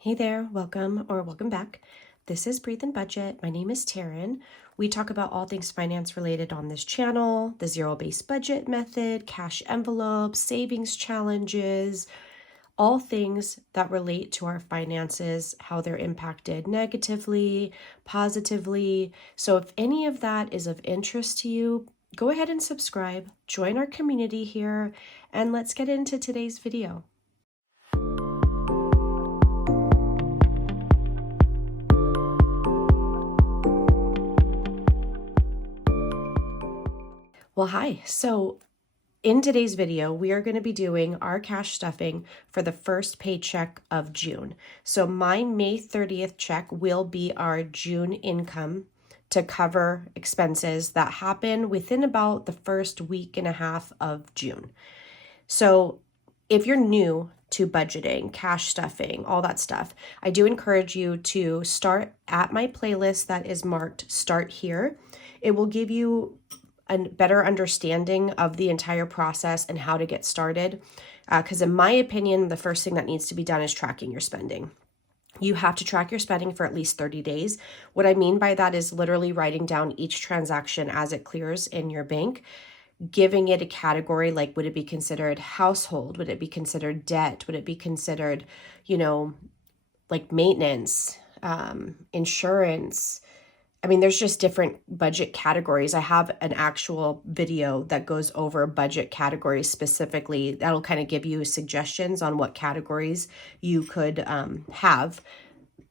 Hey there, welcome or welcome back. This is Breathe and Budget. My name is Taryn. We talk about all things finance related on this channel, the zero-based budget method, cash envelopes, savings challenges, all things that relate to our finances, how they're impacted negatively, positively. So if any of that is of interest to you, go ahead and subscribe, join our community here, and let's get into today's video. Well, hi. So in today's video, we are going to be doing our cash stuffing for the first paycheck of June. So my May 30th check will be our June income to cover expenses that happen within about the first week and a half of June. So if you're new to budgeting, cash stuffing, all that stuff, I do encourage you to start at my playlist that is marked Start Here. It will give you a better understanding of the entire process and how to get started. Because in my opinion, the first thing that needs to be done is tracking your spending. You have to track your spending for at least 30 days. What I mean by that is literally writing down each transaction as it clears in your bank, giving it a category, like would it be considered household? Would it be considered debt? Would it be considered, like maintenance, insurance? I mean, there's just different budget categories. I have an actual video that goes over budget categories specifically. That'll kind of give you suggestions on what categories you could have.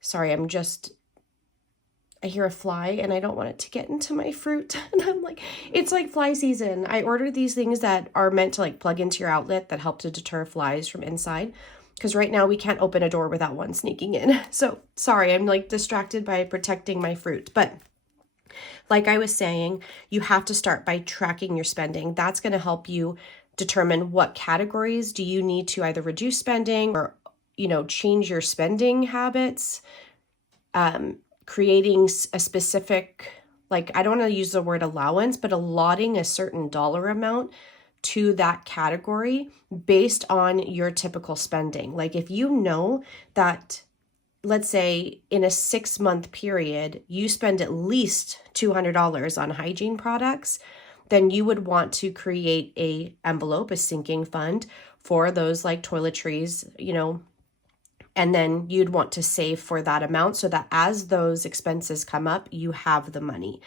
Sorry, I hear a fly and I don't want it to get into my fruit. And I'm like, it's like fly season. I ordered these things that are meant to like plug into your outlet that help to deter flies from inside. Because right now we can't open a door without one sneaking in. So sorry, I'm like distracted by protecting my fruit. But like I was saying, you have to start by tracking your spending. That's going to help you determine what categories do you need to either reduce spending or, change your spending habits. Creating a specific, like, I don't want to use the word allowance, but allotting a certain dollar amount to that category based on your typical spending. Like if you know that, let's say in a 6-month period, you spend at least $200 on hygiene products, then you would want to create a envelope, a sinking fund for those like toiletries, and then you'd want to save for that amount so that as those expenses come up, you have the money.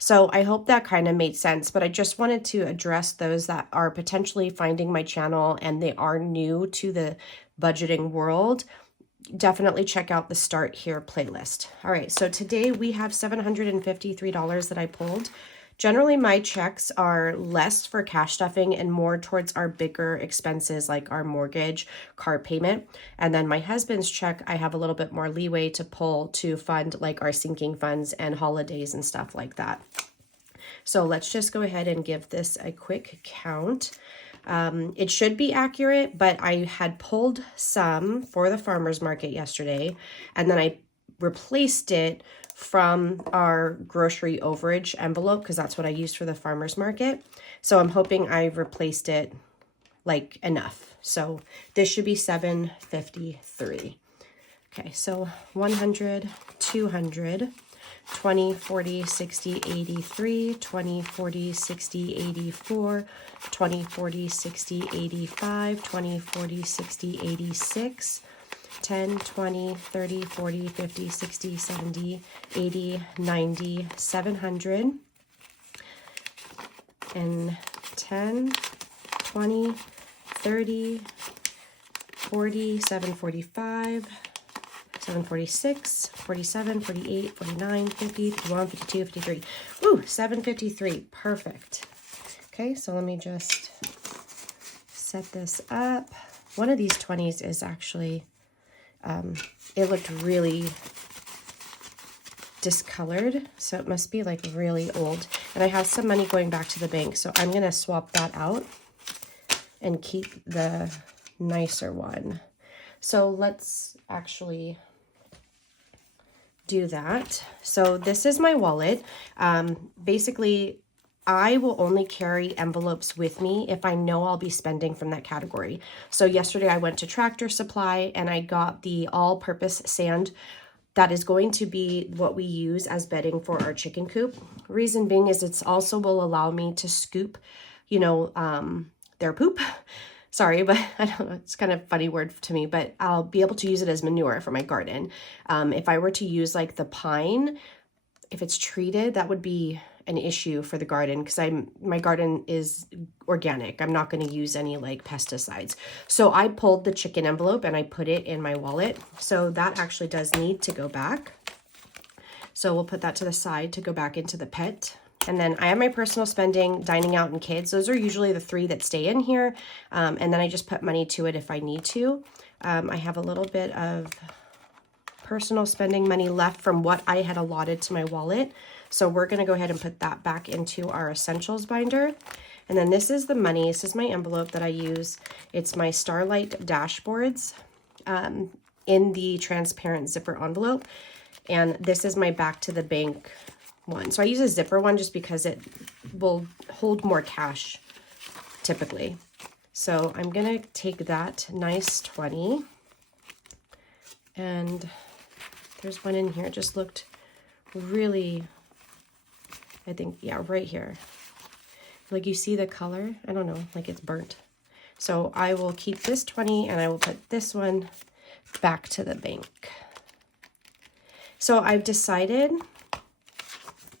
So I hope that kind of made sense, but I just wanted to address those that are potentially finding my channel and they are new to the budgeting world. Definitely check out the Start Here playlist. All right, so today we have $753 that I pulled. Generally, my checks are less for cash stuffing and more towards our bigger expenses like our mortgage, car payment. And then my husband's check, I have a little bit more leeway to pull to fund like our sinking funds and holidays and stuff like that. So let's just go ahead and give this a quick count. It should be accurate, but I had pulled some for the farmer's market yesterday, and then I replaced it from our grocery overage envelope because that's what I used for the farmer's market. So I'm hoping I replaced it like enough. So this should be $753. Okay, so 100, 200, 20, 40, 60, 83, 20, 40, 60, 84, 20, 40, 60, 85, 20, 40, 60, 86, 10, 20, 30, 40, 50, 60, 70, 80, 90, 700, and 10, 20, 30, 40, 745, 746, 47, 48, 49, 50, 51, 52, 53. Ooh, 753. Perfect. Okay, so let me just set this up. One of these 20s is actually, it looked really discolored, so it must be like really old. And I have some money going back to the bank, so I'm going to swap that out and keep the nicer one. So let's actually do that. So this is my wallet. Basically, I will only carry envelopes with me if I know I'll be spending from that category. So yesterday I went to Tractor Supply and I got the all-purpose sand. That is going to be what we use as bedding for our chicken coop. Reason being is it's also will allow me to scoop, you know, their poop. Sorry, but I don't know, it's kind of a funny word to me, but I'll be able to use it as manure for my garden. If I were to use like the pine, if it's treated, that would be an issue for the garden because my garden is organic. I'm not going to use any like pesticides. So I pulled the chicken envelope and I put it in my wallet. So that actually does need to go back. So we'll put that to the side to go back into the pet. And then I have my personal spending, dining out, and kids. Those are usually the three that stay in here. And then I just put money to it if I need to. I have a little bit of personal spending money left from what I had allotted to my wallet. So we're going to go ahead and put that back into our essentials binder. And then this is the money. This is my envelope that I use. It's my Starlight dashboards in the transparent zipper envelope. And this is my back to the bank one. So I use a zipper one just because it will hold more cash typically. So I'm going to take that nice 20. And there's one in here. It just looked really, I think, yeah, right here. Like you see the color? I don't know, like it's burnt. So I will keep this 20 and I will put this one back to the bank. So I've decided,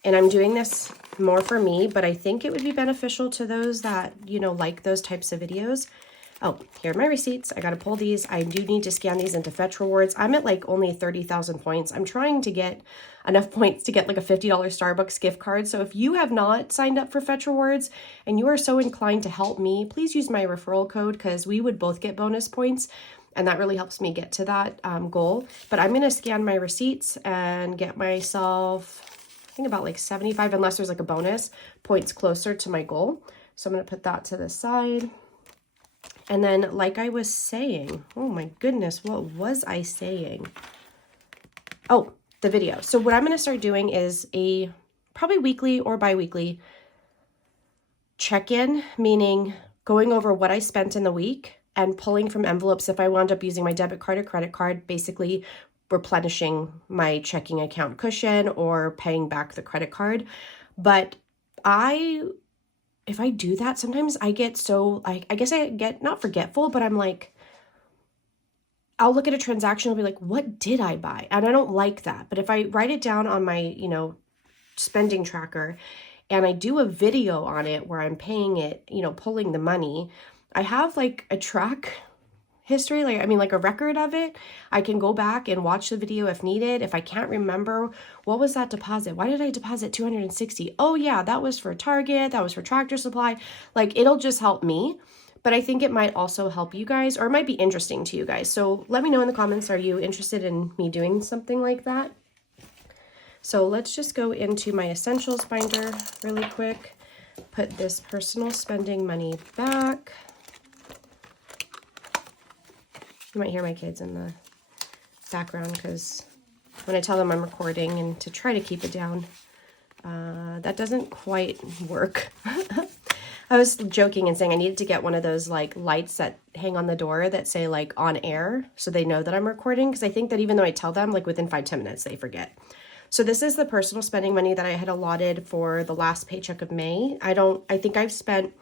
and I'm doing this more for me, but I think it would be beneficial to those that, you know, like those types of videos. Oh, here are my receipts. I got to pull these. I do need to scan these into Fetch Rewards. I'm at like only 30,000 points. I'm trying to get enough points to get like a $50 Starbucks gift card. So if you have not signed up for Fetch Rewards and you are so inclined to help me, please use my referral code because we would both get bonus points. And that really helps me get to that goal. But I'm going to scan my receipts and get myself, I think about like 75, unless there's like a bonus, points closer to my goal. So I'm going to put that to the side. And then, like I was saying, oh my goodness, what was I saying? Oh, the video. So what I'm going to start doing is a probably weekly or bi-weekly check-in, meaning going over what I spent in the week and pulling from envelopes if I wound up using my debit card or credit card, basically replenishing my checking account cushion or paying back the credit card. But if I do that, sometimes I get so, I guess I get not forgetful, but I'm like, I'll look at a transaction and be like, what did I buy? And I don't like that. But if I write it down on my, you know, spending tracker and I do a video on it where I'm paying it, you know, pulling the money, I have like a track history, like a record of it. I can go back and watch the video if needed. If I can't remember, what was that deposit? Why did I deposit 260? Oh yeah, that was for Target. That was for Tractor Supply. Like it'll just help me, but I think it might also help you guys, or it might be interesting to you guys. So let me know in the comments, are you interested in me doing something like that? So let's just go into my essentials binder really quick. Put this personal spending money back. You might hear my kids in the background because when I tell them I'm recording and to try to keep it down, that doesn't quite work. I was joking and saying I needed to get one of those like lights that hang on the door that say like on air so they know that I'm recording, because I think that even though I tell them, like within 5-10 minutes they forget. So this is the personal spending money that I had allotted for the last paycheck of May. I think I spent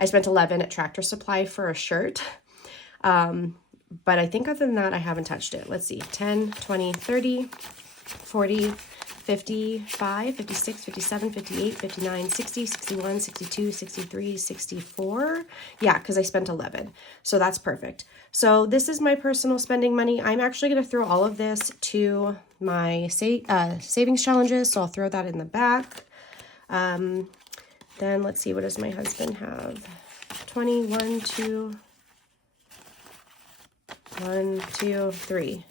11 at Tractor Supply for a shirt. But I think other than that, I haven't touched it. Let's see, 10, 20, 30, 40, 55, 56, 57, 58, 59, 60, 61, 62, 63, 64. Yeah, because I spent 11. So that's perfect. So this is my personal spending money. I'm actually going to throw all of this to my savings challenges. So I'll throw that in the back. Then let's see, what does my husband have? 21, 2... 1, 2, 3.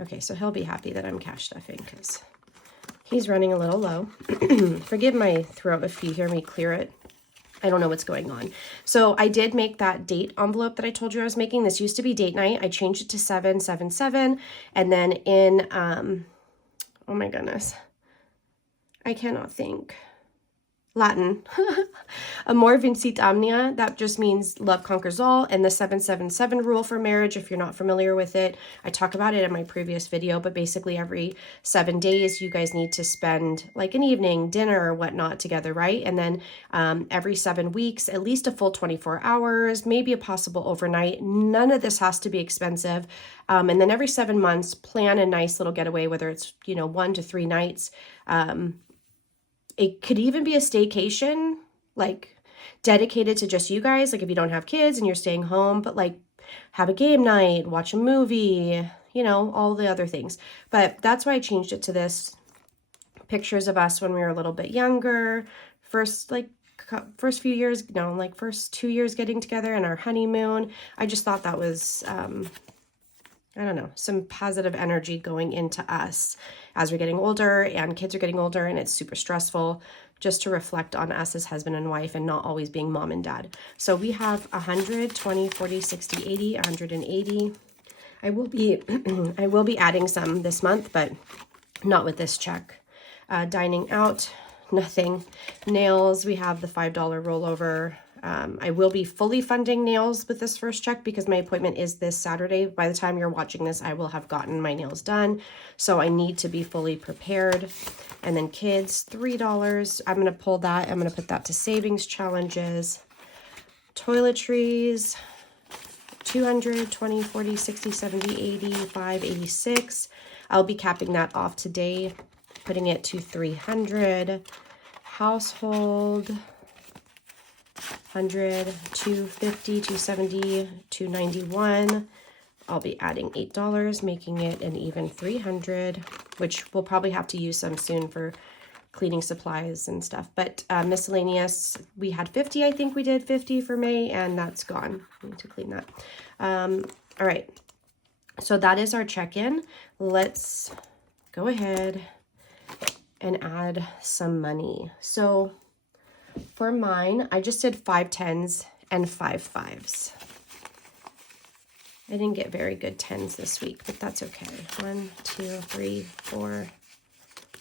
Okay, so he'll be happy that I'm cash stuffing because he's running a little low. Forgive my throat if you hear me clear it. I don't know what's going on. So I did make that date envelope that I told you I was making. This used to be date night. I changed it to 777. And then in, oh my goodness, I cannot think. Latin. Amor vincit omnia, that just means love conquers all, and the 777 rule for marriage, if you're not familiar with it, I talk about it in my previous video, but basically every 7 days you guys need to spend like an evening, dinner or whatnot together, right? And then every 7 weeks, at least a full 24 hours, maybe a possible overnight. None of this has to be expensive. And then every 7 months, plan a nice little getaway, whether it's, 1 to 3 nights. It could even be a staycation, like dedicated to just you guys, like if you don't have kids and you're staying home, but like have a game night, watch a movie, all the other things. But that's why I changed it to this. Pictures of us when we were a little bit younger, first 2 years getting together and our honeymoon. I just thought that was, I don't know, some positive energy going into us as we're getting older and kids are getting older and it's super stressful, just to reflect on us as husband and wife and not always being mom and dad. So we have 100, 20, 40, 60, 80, 180. I will be adding some this month, but not with this check. Dining out, nothing. Nails, we have the $5 rollover. I will be fully funding nails with this first check because my appointment is this Saturday. By the time you're watching this, I will have gotten my nails done. So I need to be fully prepared. And then kids, $3. I'm going to pull that. I'm going to put that to savings challenges. Toiletries, 200, 20, 40, 60, 70, 80, 5, 86. I'll be capping that off today, putting it to 300. Household, 100, 250, 270, 291. I'll be adding $8, making it an even 300, which we'll probably have to use some soon for cleaning supplies and stuff. But miscellaneous, we had 50, I think we did 50 for May, and that's gone. I need to clean that. All right, so that is our check-in. Let's go ahead and add some money. So for mine, I just did 5 10s and 5 5s. I didn't get very good 10s this week, but that's okay. 1, 2, 3, 4.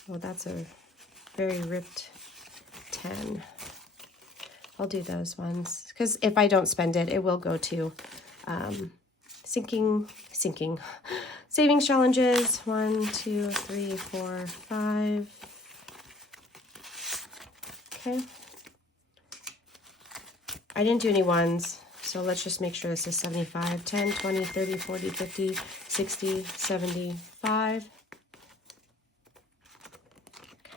Oh, that's a very ripped 10. I'll do those ones because if I don't spend it, it will go to sinking savings challenges. 1, 2, 3, 4, 5. Okay. I didn't do any ones, so let's just make sure this is 75, 10, 20, 30, 40, 50, 60, 75.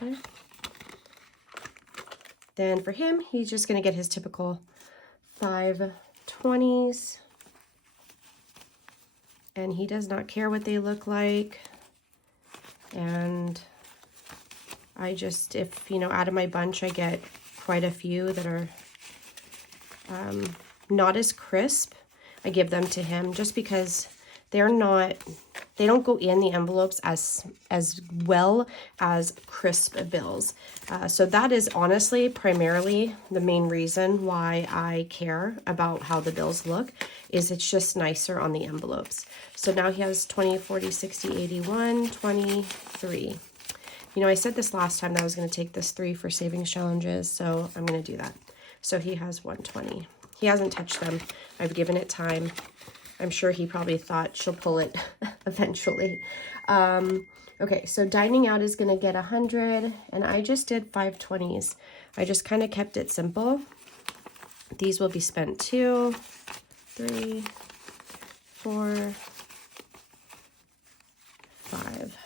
Okay. Then for him, he's just going to get his typical 5 20s. And he does not care what they look like. And I just, if, out of my bunch, I get quite a few that are not as crisp, I give them to him just because they don't go in the envelopes as well as crisp bills. So that is honestly primarily the main reason why I care about how the bills look, is it's just nicer on the envelopes. So now he has 20, 40, 60, 81, 23. I said this last time that I was going to take this 3 for savings challenges, so I'm going to do that. So he has 120. He hasn't touched them. I've given it time. I'm sure he probably thought she'll pull it eventually. Okay, so dining out is going to get 100, and I just did 5 20s. I just kind of kept it simple. These will be spent 2, 3, 4, 5.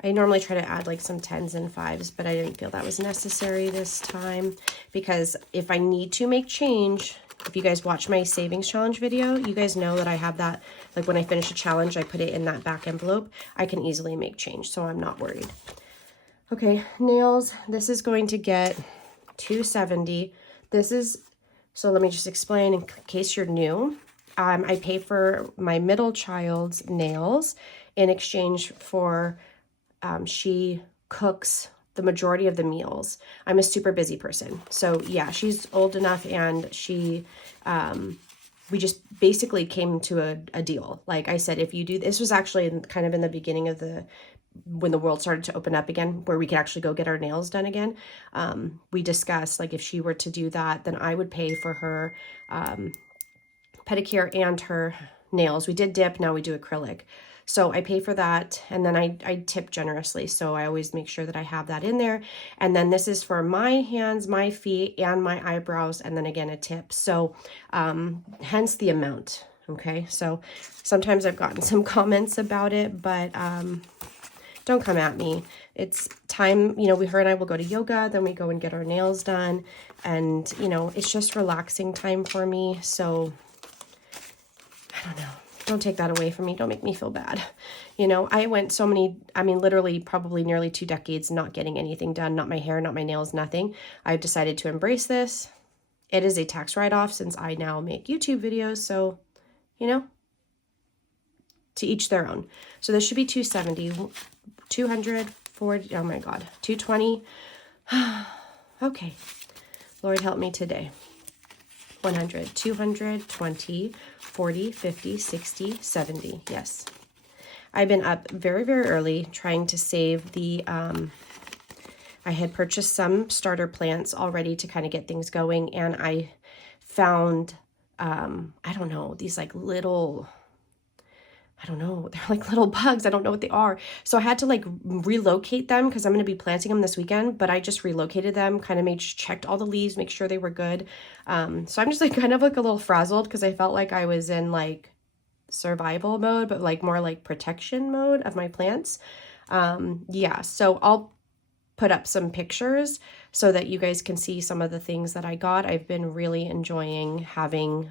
I normally try to add like some 10s and 5s, but I didn't feel that was necessary this time because if I need to make change, if you guys watch my savings challenge video, you guys know that I have that, like when I finish a challenge, I put it in that back envelope. I can easily make change, so I'm not worried. Okay, nails, this is going to get 270. So let me just explain in case you're new. I pay for my middle child's nails in exchange for she cooks the majority of the meals. I'm a super busy person. So yeah, she's old enough and she, we just basically came to a deal. Like I said, if you do, this was actually kind of in the beginning of when the world started to open up again, where we could actually go get our nails done again, we discussed, like, if she were to do that, then I would pay for her pedicure and her nails. We did dip, now we do acrylic. So I pay for that, and then I tip generously. So I always make sure that I have that in there. And then this is for my hands, my feet, and my eyebrows, and then again a tip. So hence the amount. Okay, so sometimes I've gotten some comments about it, but don't come at me. It's time, you know, her and I will go to yoga, then we go and get our nails done, and, you know, it's just relaxing time for me. So I don't know. Don't take that away from me. Don't make me feel bad. You know, I went so many, I mean, literally probably nearly 2 decades not getting anything done, not my hair, not my nails, nothing. I've decided to embrace this. It is a tax write-off since I now make YouTube videos. So, you know, to each their own. So this should be 270, 240, oh my God, 220. Okay. Lord help me today. 100, 220, 40, 50, 60, 70. Yes. I've been up very, very early trying to save the, I had purchased some starter plants already to kind of get things going. And I found, I don't know, these like little, I don't know, they're like little bugs. I don't know what they are. So I had to like relocate them because I'm going to be planting them this weekend, but I just relocated them, kind of checked all the leaves, make sure they were good. So I'm just like kind of like a little frazzled because I felt like I was in like survival mode, but like more like protection mode of my plants. Yeah, so I'll put up some pictures so that you guys can see some of the things that I got. I've been really enjoying having,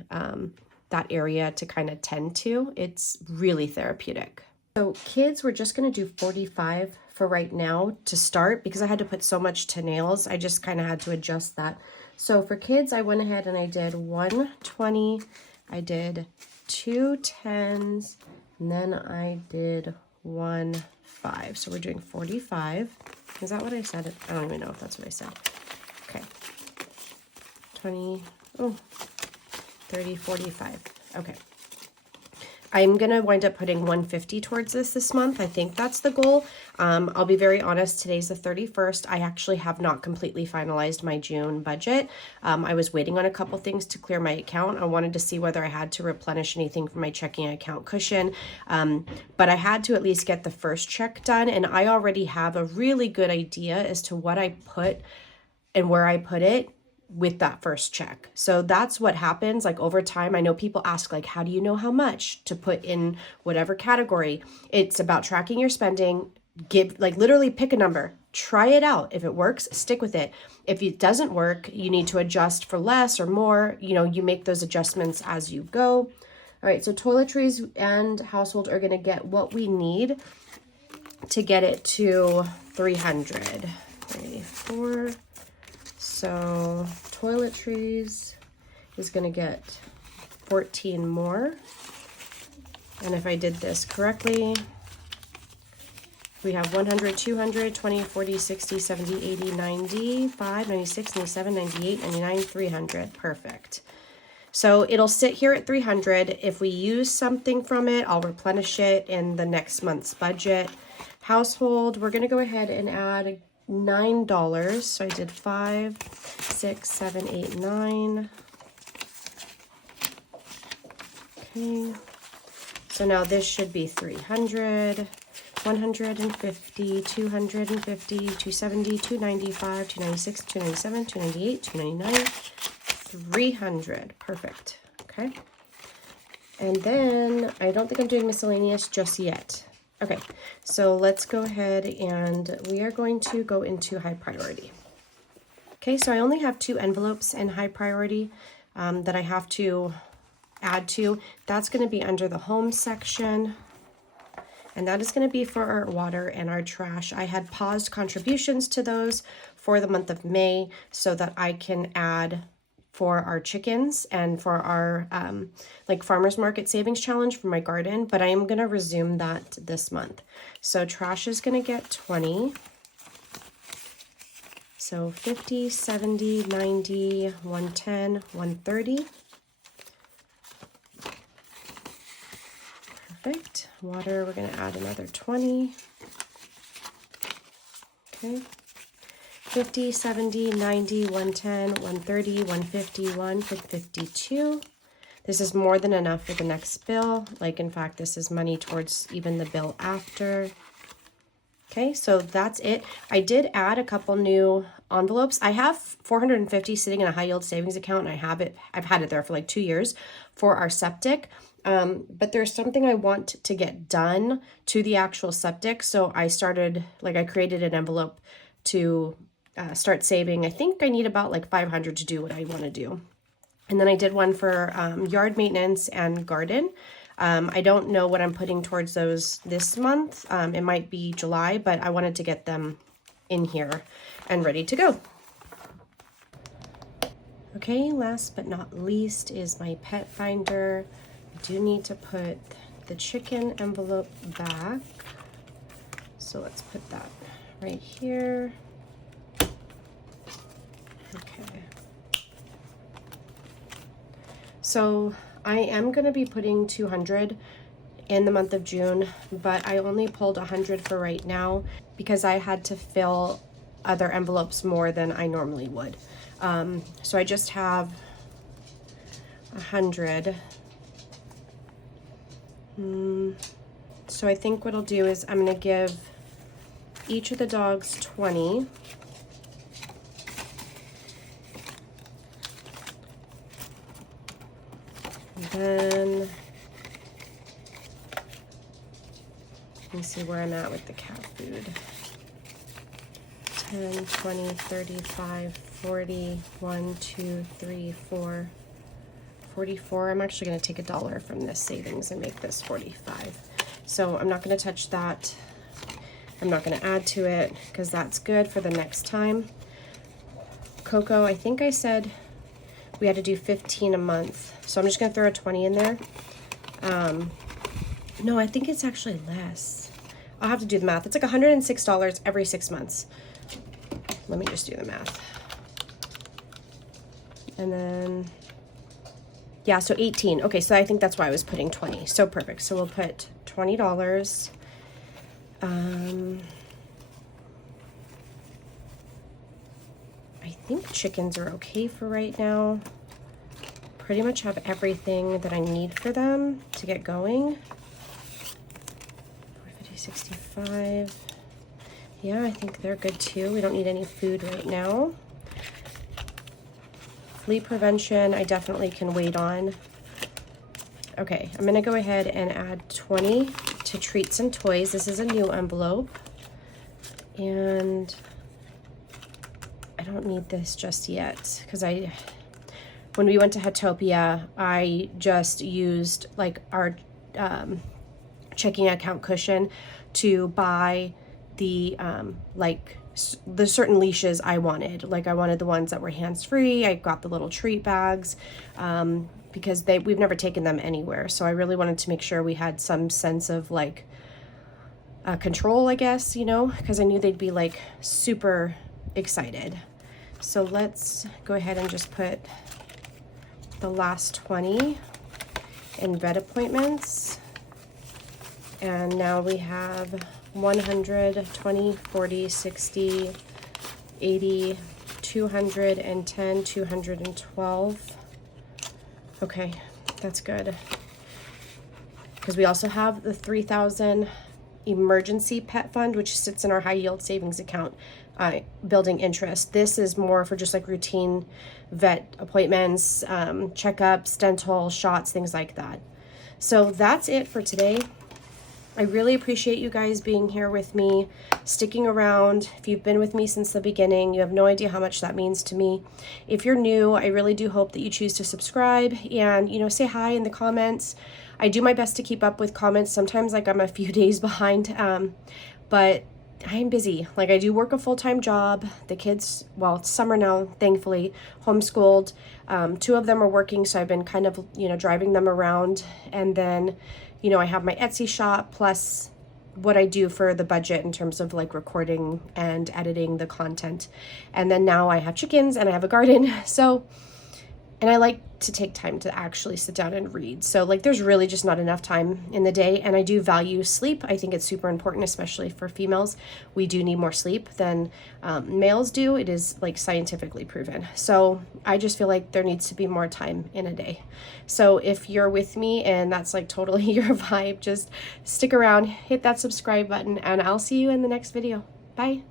that area to kind of tend to. It's really therapeutic. So kids, we're just going to do 45 for right now to start because I had to put so much to nails. I just kind of had to adjust that. So for kids, I went ahead and I did 120, I did 2 10s, and then I did 1 5. So we're doing 45. Is that what I said? I don't even know if that's what I said. Okay. 20, oh, 30, 45. Okay. I'm going to wind up putting 150 towards this month. I think that's the goal. I'll be very honest. Today's the 31st. I actually have not completely finalized my June budget. I was waiting on a couple things to clear my account. I wanted to see whether I had to replenish anything from my checking account cushion. But I had to at least get the first check done. And I already have a really good idea as to what I put and where I put it with that first check. So that's what happens. Like over time, I know people ask, like, how do you know how much to put in whatever category? It's about tracking your spending. Literally pick a number, try it out. If it works, stick with it. If it doesn't work, you need to adjust for less or more. You know, you make those adjustments as you go. All right. So toiletries and household are going to get what we need to get it to 300. 4. So toiletries is going to get 14 more. And if I did this correctly, we have 100, 200, 20, 40, 60, 70, 80, 95, 96, 97, 98, 99, 300. Perfect. So it'll sit here at 300. If we use something from it, I'll replenish it in the next month's budget. Household, we're going to go ahead and add $9. So I did 5, 6, 7, 8, 9. Okay. So now this should be 300, 150, 250, 270, 295, 296, 297, 298, 299, 300. Perfect. Okay. And then I don't think I'm doing miscellaneous just yet. Okay, so let's go ahead and we are going to go into high priority. Okay, so I only have 2 envelopes in high priority that I have to add to. That's going to be under the home section, and that is going to be for our water and our trash. I had paused contributions to those for the month of May so that I can add for our chickens and for our like farmers market savings challenge for my garden, but I am going to resume that this month. So trash is going to get 20. So 50, 70, 90, 110, 130. Perfect. Water, we're going to add another 20. Okay. 50, 70, 90, 110, 130, 151 for 52. This is more than enough for the next bill. Like, in fact, this is money towards even the bill after. Okay, so that's it. I did add a couple new envelopes. I have 450 sitting in a high yield savings account, and I've had it there for like 2 years for our septic. But there's something I want to get done to the actual septic. So I created an envelope to start saving. I think I need about like 500 to do what I want to do. And then I did one for yard maintenance and garden. I don't know what I'm putting towards those this month. It might be July, but I wanted to get them in here and ready to go. Okay, last but not least is my pet finder. I do need to put the chicken envelope back. So let's put that right here. Okay. So I am going to be putting 200 in the month of June, but I only pulled 100 for right now because I had to fill other envelopes more than I normally would. So I just have 100. So I think what I'll do is I'm going to give each of the dogs 20. Then, let me see where I'm at with the cat food. 10, 20, 35, 40, 1, 2, 3, 4, 44. I'm actually going to take $1 from this savings and make this 45. So I'm not going to touch that. I'm not going to add to it because that's good for the next time. Cocoa, I think I said we had to do 15 a month. So I'm just going to throw a 20 in there. No, I think it's actually less. I'll have to do the math. It's like $106 every 6 months. Let me just do the math. And then, yeah, so 18. Okay, so I think that's why I was putting 20. So perfect. So we'll put $20. I think chickens are okay for right now. Pretty much have everything that I need for them to get going. 450, 65. Yeah, I think they're good too. We don't need any food right now. Flea prevention, I definitely can wait on. Okay, I'm gonna go ahead and add 20 to treats and toys. This is a new envelope. And I don't need this just yet because when we went to Hetopia, I just used like our checking account cushion to buy the the certain leashes I wanted. Like I wanted the ones that were hands-free. I got the little treat bags because we've never taken them anywhere. So I really wanted to make sure we had some sense of like control, I guess, you know, because I knew they'd be like super excited. So let's go ahead and just put the last 20 in vet appointments. And now we have 100, 20, 40, 60, 80, 210, 212. Okay, that's good. Because we also have the 3,000 emergency pet fund, which sits in our high yield savings account, building interest. This is more for just like routine vet appointments, checkups, dental, shots, things like that. So that's it for today. I really appreciate you guys being here with me, sticking around. If you've been with me since the beginning, you have no idea how much that means to me. If you're new, I really do hope that you choose to subscribe and, you know, say hi in the comments. I do my best to keep up with comments. Sometimes like I'm a few days behind, but I'm busy. Like I do work a full-time job. The kids, well, it's summer now, thankfully, homeschooled. 2 of them are working, so I've been kind of, you know, driving them around. And then, you know, I have my Etsy shop plus what I do for the budget in terms of like recording and editing the content. And then now I have chickens and I have a garden. So And I like to take time to actually sit down and read. So like there's really just not enough time in the day. And I do value sleep. I think it's super important, especially for females. We do need more sleep than males do. It is like scientifically proven. So I just feel like there needs to be more time in a day. So if you're with me and that's like totally your vibe, just stick around, hit that subscribe button, and I'll see you in the next video. Bye.